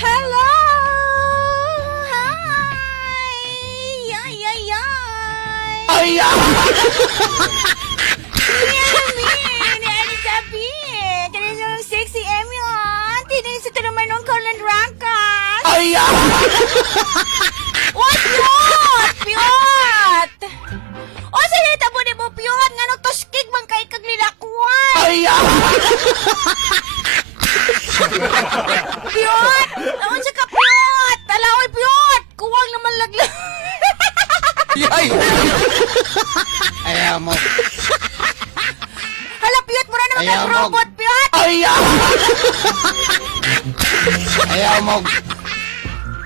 Hello! Hi! Yay, yay, yay! Ni ano sabi? Kaya yung sexy Emmy, tinig sa tinamanong Colin Rankas. What piyot? Piyot! O, salita mo ni mo piyot, nga nung toskig bang kay kaglilakwan. Piyot! Naman siya ka, Piyot! Talaoy, Piyot! Kuwang naman laglag. Ayaw mo. Hala, Piyot! Mura naman Ayaw kang mo. robot, Piyot! Ayaw mo.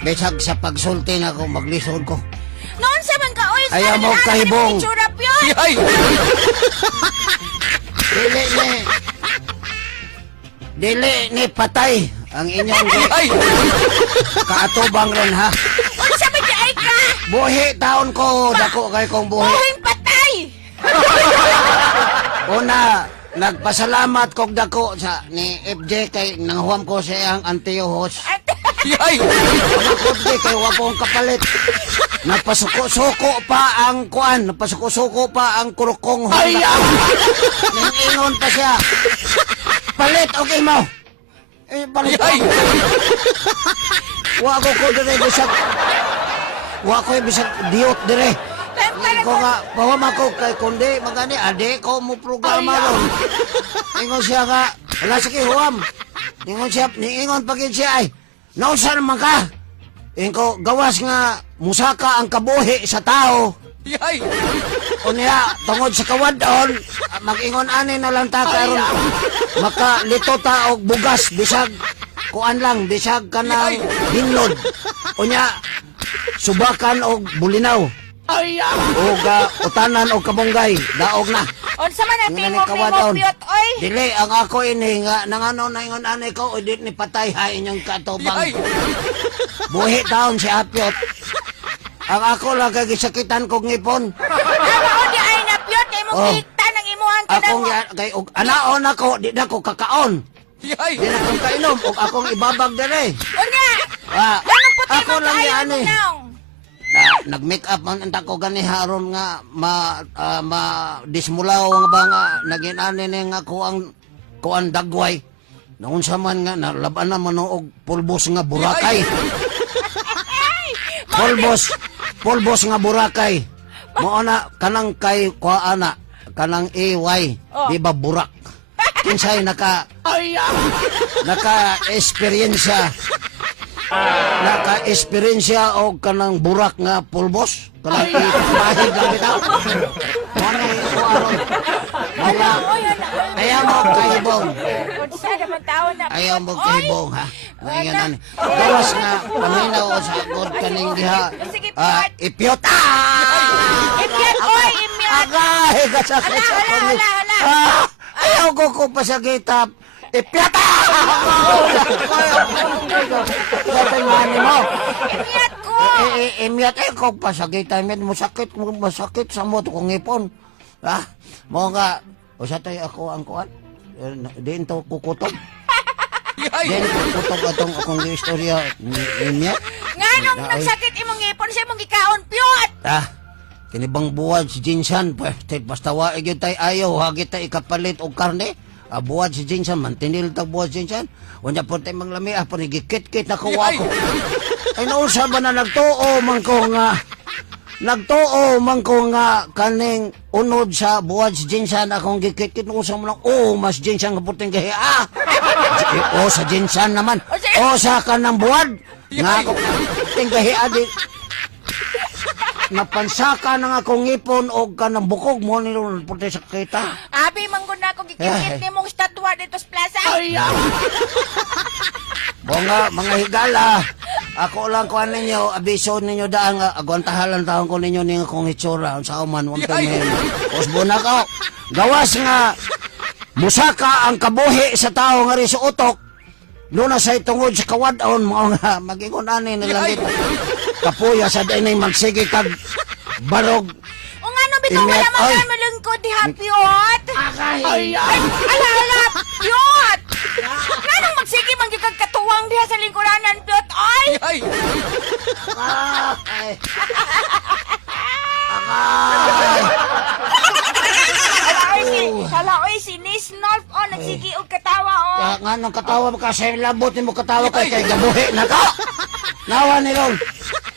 Bisag sa pagsulti na ako, maglisod ko. Noon sa man ka, oy! Ayaw mo, kahibong. Itsura, Piyot! Dili ni patay ang inyong kaatubang ron ha. Ano sa man ay ka? Buhi taon ko, dako kay kong buhi. Buhing patay! Una, nagpasalamat kog dako sa ni FJ kay nanghuam ko sa iyang antiyuhos. Nakod kay wapong kapalit. Napasuko-suko pa ang kuan, napasuko-suko pa ang kurukong Honda. Ningingon pa siya. Palit, okay mo. Palit ko. Wa ko dire bisag. Wa ko bisag diot dire. Ko nga, pawam ako kay kundi magani ade ko mo programa ron. Ingon siya nga, wala sige huwam. Ingon pagin siya ay, nausa naman ka. Ingo gawas nga musaka ang kabuhi sa tao. O niya, tungod sa kawadon, mag-ingon ani na lang ta karon makalito ta og bugas bisag kuan lang bisag kanang hinlod. O niya, subakan og bulinaw. O utanan og kabunggay, daog na. Unsa man ang Ngani tingog ni mo, kawadon. Piyot, oy! Dili ang ako ini nga nangano na ingon ani ko o di ni patay ha inyong katubang. Buhi taon si Apyot. Ang ako lang kay gisakitan kog ngipon. Ako di ay na, Piyot! Kay mong Oh. kita ng imuhang ka Akong kay og anaon ako di na ko kakaon. Di na ko kainom og akong ibabag dire. Unya! Anong puti Ako mo lang kaayo yan mo eh. naong? Nag-make up man anta ko gani haron nga dismulaw nga ba nga naginani ni nga kuan dagway. Noon sa man nga nalaban na man og pulbos nga burakay. Pulbos nga burakay. Mao na kanang kay kuana kanang AY, di ba burak. Kinsay naka-experience og kanang burak nga pulbos kanang bahig lang bitaw. Ano kuaron? Ayaw mo kahibong. Unsa naman taon na, Ayaw Piyot, mo oy! kahibong ha. Ngayon ani. Gawas nga paminaw sa god kaning diha. Sige, Piyot. Ipyot. Imyat, oy! Imyat! Agay kasakit sa pangit. Hala. Ayaw ko pasagitap. Ipyata! Gatay mani mo. Imyat ko! Imyat ko pasagitap. Masakit sa mo kong ngipon. Mo nga. O sa tayo ako ang kuan. Diin to kukutok. Diin kukutok atong akong istorya. Imyat. Nga nung nagsakit imong ngipon sa imong gikaon, Piyot! Kinibang buwad si Jinsan, basta waig yun tayo ayaw, hagit tayo ikapalit o karne. Buwad si Jinsan, mantinil tag buwad si Jinsan. Wanya po tayo manglami, panigikit-kit na kuwa ko. Ay nausa ba na nagtuo man ko nga, Nagtuo man ko nga kaning unod sa buwad si Jinsan akong gikit-kit ko sa mga mas Jinsan nga puting gahi. Sa Jinsan naman. Sa kanang buwad. Nga ako puting gahi adi. Napansaka na nga akong ngipon o kanang bukog mo nilo puti sa kita. Abi, manggod na ako gikit-kit ni mong statwa dito sa plaza. Mga higala. Ako lang kuan ninyo, abiso ninyo daan nga agwantahalan taon ko ninyo ning akong hitsura sa uman one time. Usbo na ko. Gawas nga musaka ang kabuhi sa tao nga ri sa utok. Luna sa tungod sa kawadon mao nga magingon ani nilang kita. Kapuya sa dinay magsige kag barog. O nga no, bitaw wala man malungkod diha, Piyot. Ala, Piyot. Nga nang magsige man gyud kag katuwang diha sa lingkuranan, Piyot, oy. Hala, oy, si Nis North, oh, nagsige og katawa, oh. Nga nang katawa ka sa labot mo katawa kay gabuhi na ka. Nawa ni Ron.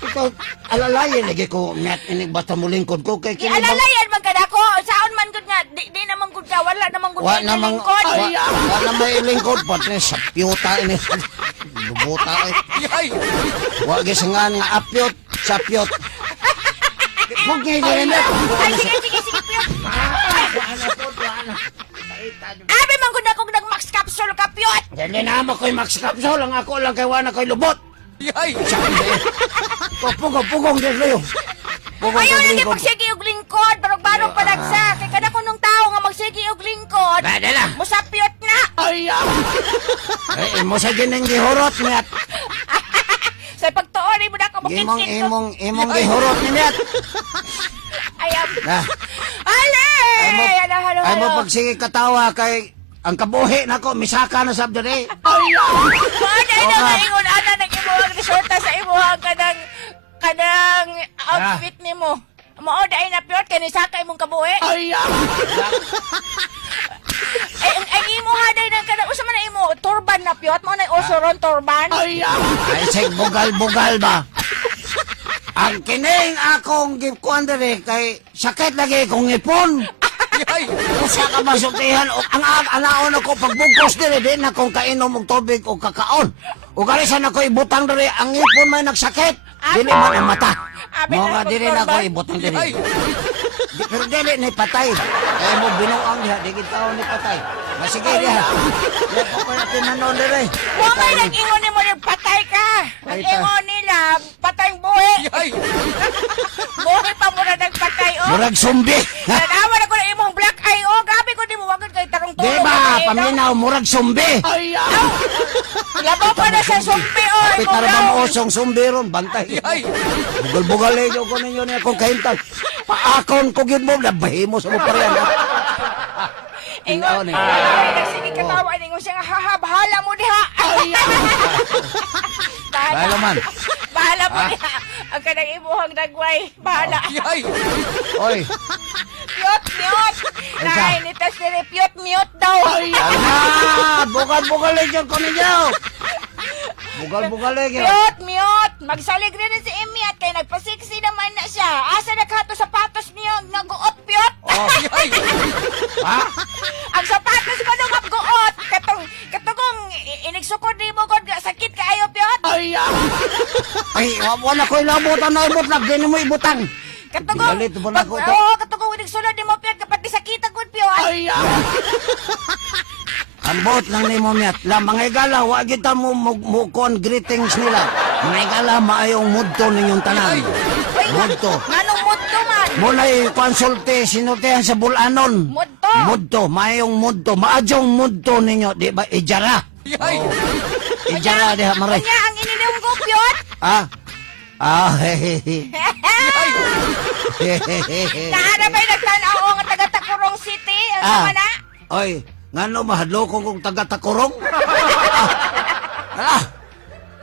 Ikaw, alalayan lagi ko net inig basta mo lingkod ko kay kini. Alalayan man kada ko. Saon man gud nga di naman gud ka wala naman gud lingkod. Wala may lingkod pati sa piyota ini. Lubuta ay. Wa gyud nga apyot sa piyot. Huwag niya yun na. Ay, sige, Piyot. Abi man gud ako nag-max capsule ka, Piyot. Dili na mo ko'y max capsule lang ako lang kay wala ko'y lubot. Pugong din kayo. Ayaw lagi magsige og lingkod, barog-barog palagsa. Kay kada ko nung tao nga magsige og lingkod. Badala. Musapyot na. Mo sa gineng gihurot niya. Sa pagtuon mo na ako makikit ko. Imong gihurot niya. Ayam. Na. Ale! Ay mo pagsige katawa kay ang kabuhi nako misaka na sab diri. Maday na maingon ana nag-imuhang resulta sa imuhang kanang outfit nimo. Mao dai na Piyot kay nisaka imong kabuhi. Ang imo haday nang kanang usa man na imo turban na Piyot mo na usoron turban. Ay sig bugal-bugal ba. Ang kining akong gikuan diri kay sakit lagi kong ngipon. Usa ka masuktihan o ang anaon ako pagbugkos diri din akong kainom og tubig o kakaon. O galisan ako ibutang diri ang ngipon may nagsakit. Dili man ang mata. Mga dili na ako ibutang diri. Pero dili ni patay. Ay mo binuang diha di kita ni patay. Sige diha. Ya ko na tinanon diri. Wa may nag-ingon nimo patay ka. Nag-ingon nila patay buhi. Buhi pa mo na nagpatay o. Murag zombie. Nanaman ako na imong black eye o. Gabi ko di mo wagod kay tarong tulong. Diba, paminaw, murag zombie. Labaw pa na sa sumpi o. Pitar ba mo osong zombie ron, bantay. Bugal-bugal eh, ko ninyo niya kung kahintag. Paakon ko yun mo, labahin mo sa mo pa rin. Ingon, nagsige katawa, ingon siya nga, haha, bahala mo diha. Bahala man. Bahala mo diha. Ang kanang imuhang nagway, bahala. Oy. Piyot. Nainitas nila, piyot daw. Bugal-bugal eh dyan ko ninyo. Bugal-bugal eh dyan. Piyot. Magsalig rin si Emi at kay nagpasiksi naman na siya. Asa naghato sapatos niyo, naguot, Piyot. Ha? Ang sapatos ko nung abguot. Katugong inigsukod ni mo kung sakit ka ayo, Piyot. Ay, wala ko ilabutan na ibutlag. Di mo ibutang. Katugong, katugong inigsulod ni mo, Piyot, kapag disakita ko, Piyot. Ang buot lang ni mo miyat. Mga igala, wag kita mo mukon greetings nila. Mga igala, maayong mudto ninyong tanan. Mudto. Nganong mudto man? Muna'y konsulte, sinultehan sa bulanon. Mudto. Mudto, maayong mudto. Maadyong mudto ninyo, di ba? Ijara. Ijara, di ha, maray. Kanya, ang ininom ko, Piyot. Hehehe. Naana ba'y nagtanaw nga taga-Takurong City? Ang na? Oy, ngano mahadlo kong taga-Takurong?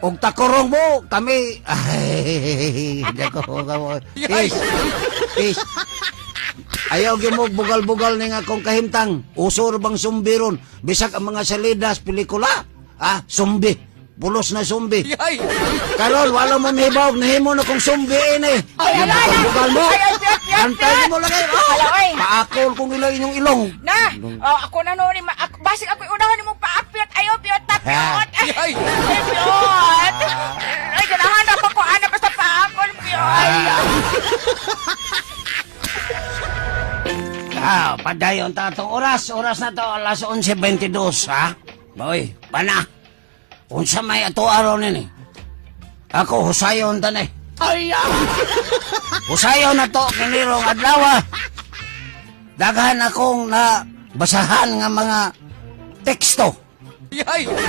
Og Takurong mo, kami... Hindi ko... Peace. Ayaw gimog bugal-bugal ni nga kong kahimtang. Usor bang sumbiron? Bisag ang mga salidas, pelikula. Sumbi. Pulos na sumbi. Karon wala mo mihibawag, nahimo na kong sumbiin eh. Ay, ala, ala. Bugal mo. Ay, piyot, piyot, Antay piyot. mo lagay. Ala, oy. Paakol kong ilang inyong ilong. Na, ako na noon, basig ako unahan mo paapyot, ayaw piyot na piyot. Ay, piyot. Ay, ganahanap ako, anak basta paakol, piyot. Padayon ta itong oras. Oras na to, alas 11:22, ha? Boy, pana. Unsa may ato araw nini. Ako, husayon ta ni. Husayon na to, kinirong adlaw. Daghan akong na basahan nga mga teksto.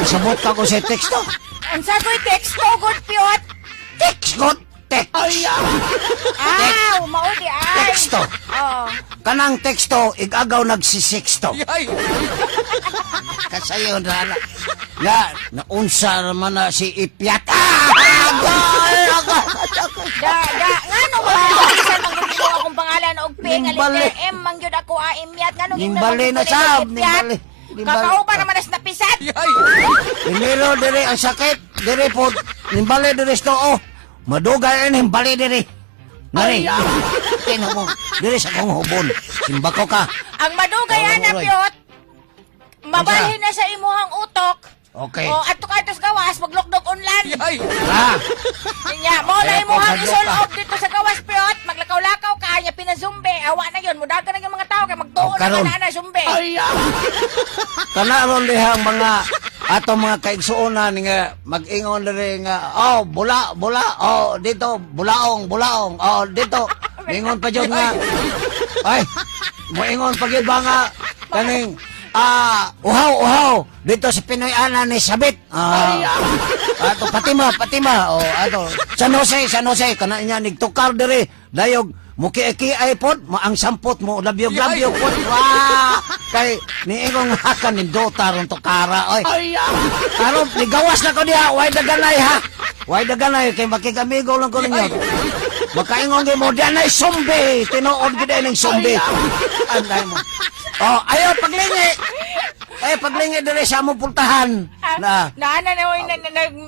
Sabot ka ko sa teksto. Ang sagoy teksto, good piyot. Text, God, text. Maudi ay. Teksto. Oh. Kanang teksto, igagaw nagsisiksto. Kasayo na naunsa naman na si Ipyat. Ngano ba? Bisan magiging akong pangalan og ping Nimbali. aliter M mangyud ako imyat ngano Nimbali na sab, nimbali. Kakao pa naman as napisat. Dinero dire ang sakit, dire po, nimbali dire sto, madugay ang nimbali dire. Nari, tingnan mo, dire sa kong hubon, simba ko ka. Ang madugay Tawag na mo, Roy. piyot. Mabalhin na sa imuhang utok. Okay. O atok-atos gawas maglukdok unlan. Ha? Nya mo na Kaya imuhang pagkadok isulod dito sa gawas piyot. Maglakaw-lakaw ka nya pinazumbe. Awa na yon, mudagan na yung mga tao kay magtuon O, karon. na zumbe. Kana ron lihang mga ato mga kaigsuonan nga mag-ingon dire nga bula dito bulaong dito ingon pa jud nga ay moingon pa gyud ba nga kaning uhaw dito sa Pinoy ana ni sabit ato Fatima ato San Jose kana niya nigtukar dire dayog muki-iki ay pod ang sampot mo labyog pod kay niingon hakan ni Dota ron to kara oy karon nigawas na ko diha way daganay kay makikamigo lang ko ninyo makaingon gyud mo diyan ay zombie tinuod gyud ning zombie anday mo ayaw paglingi dire sa among pultahan na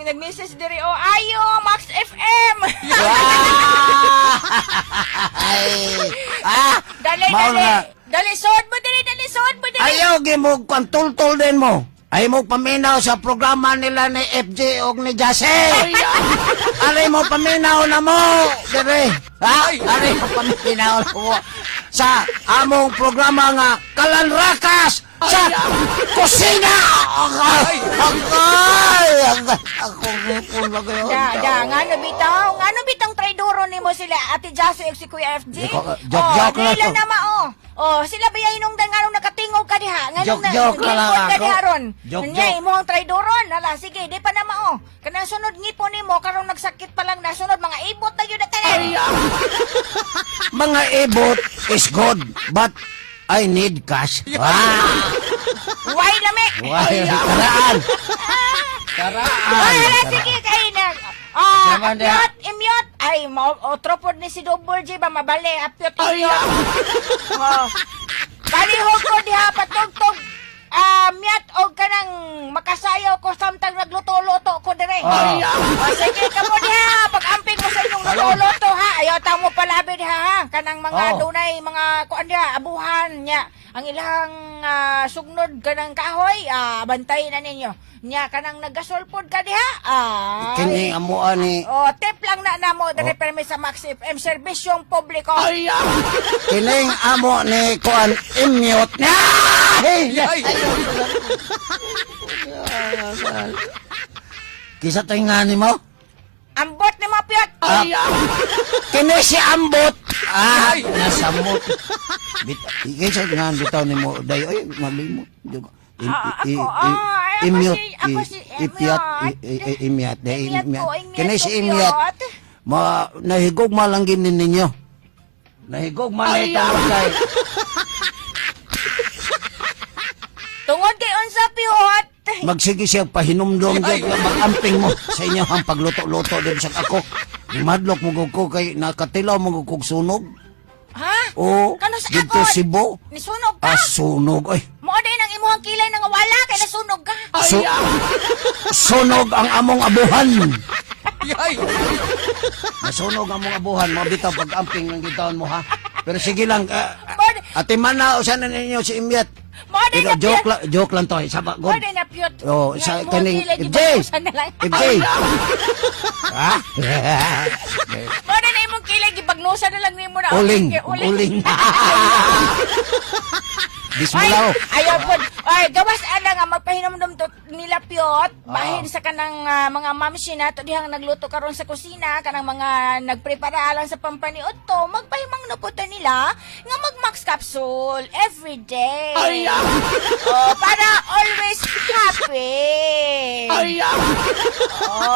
Nag-message diri ayo Max FM. Dali sod mo diri. Ayaw gimog kwantultol din mo. Ay mo paminaw sa programa nila ni FJ o ni Jase. Ari mo paminaw na mo. Dire. Ari mo paminaw na mo. Sa among programa nga Kalanrakas sa kusina. Ako ngipon na kayo. Ngano bitang traidoro nimo sila Ate Jase ug si Kuya FJ? Joke lang dili to. na mao. Sila ba nung nganong nakatingog ka diha? Nganong Joke lang ka ako. diha ron? Joke. Nya imo ang traidoron. Hala, sige, di pa na mao. Kanang sunod ngipon nimo karon nagsakit pa lang na sunod mga ibot na gyud tanan. Mga ibot is good, but I need cash. Why lami? Karaan. Sige kay na. Naman dia. Imyot. Ay, otropod ni si Double J ba mabali apyot imyot. Balihog ko diha patugtog. Miyat og kanang makasayaw ko samtang nagluto-luto ko dire. Sige ka mo diha pag-amping mo sa inyong luto-luto ha. Ayaw ta mo palabi diha ha. Kanang mga dunay mga kuan diha abuhan nya. Ang ilang sugnod kanang kahoy bantay na ninyo. Nya kanang nagasulpod ka diha. Kini amo ani. Tip lang na namo dire permi sa Max FM serbisyong publiko. Kining amo ni kuan imyot. Kisa tingani mo? Ambot ni mapyat. Kini si ambot. Nasamot. Kisa nga bitaw ni mo day oy malimot. Imyat. Kini si imyat. Nahigog malangin ninyo. Nahigog man ito kay. Tungod kay unsa piyot. Magsige siya pahinumdom dyan, mag-amping mo sa inyo ang pagluto-luto din sa ako. Madlok mo ko kay nakatilaw mo kog sunog. Ha? Oo, Kano sa dito ako? Cebu. Nisunog ka? Sunog. Ay, Mo day nang imuhang kilay nang wala kay nasunog ka. sunog ang among abuhan. Masunog ang mga buhan, mga bitaw pag-amping ng gitaon mo, ha? Pero sige lang, Mod- ate man na, usan na ninyo si Imyat. Modern Pero na piyot. joke lang to, isa ba? Good. Modern na piyot. Oh, Nga, sa mo kaning kilay, FJ. gibagusan na lang. FJ. Ha? Modern na imong kilay, gibagnusan na lang nimo na. Uling. Uling. Uling. Ay, Bismillah. ayaw po. Ay, gawas ana nga magpahinumdum to nila piyot. Bahin sa kanang mga mamsi na to dihang nagluto karon sa kusina, kanang mga nagprepara alang sa pampaniot to, magpahimang no po to nila nga mag-max capsule every day. Oh, para always happy. Oh,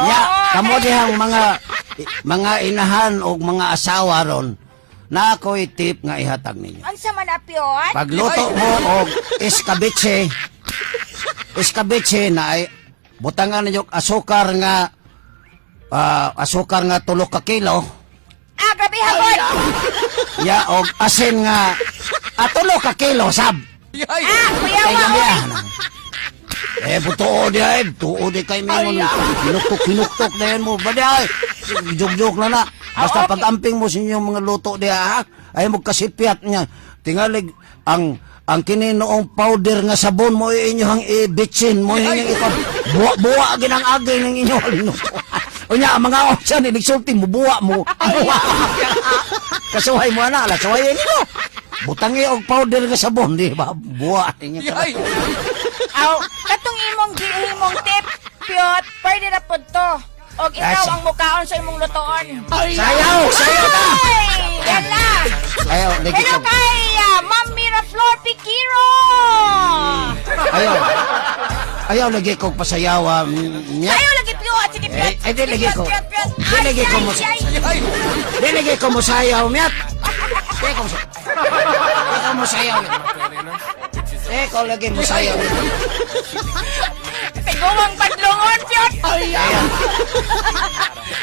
Ya, kamo dihang mga inahan o mga asawa ron, na ako'y tip nga ihatag ninyo. Unsa man na piyot? Pagluto mo og escabeche na ay butangan ninyo asukar nga 3 kilo. Grabe hapon. Ya og asin nga 3 kilo sab. Kuya Kay wa. gamihan. Butuo di kay mingon. Kinuktok na yan mo. Badi ay, joke na na. Basta okay. pag-amping mo sa inyong mga luto di ha, ay mo kasipyat niya. Tingalig, ang kininoong powder nga sabon mo inyong ibitsin mo inyong ikaw. Buwa ginang agay ng inyong luto. Unya, ang mga opsyan, inigsulti mo, buwa mo. Buwa. Kasuhay mo na, suwayin nyo. Butangi og powder nga sabon, di ba? Buwa. Aw, katong imong tip, piyot, pwede na po to. Og ikaw ang mukaon sa imong lutoon. Sayaw na. Ay, yan na. Ayaw, lagi Hello ko. kay Ma'am Miraflor Piquiro. Ayaw, lagi ko pasayawa. Nya. Ayaw lagi piyot, sige piyot. Di lagi ko. Piyot. Di lagi ko mo. Di lagi ko mo sayaw, Miat. Di ko mo sayaw. Di ko mo sayaw. Di ko lagi mo sayaw. Tigumang padlungon, piyot. Ayaw.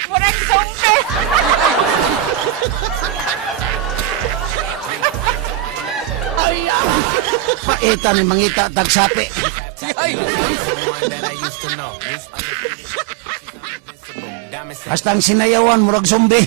Murag sungke. Paita ni mangita tagsapi. Basta ang sinayawan, murag zombie.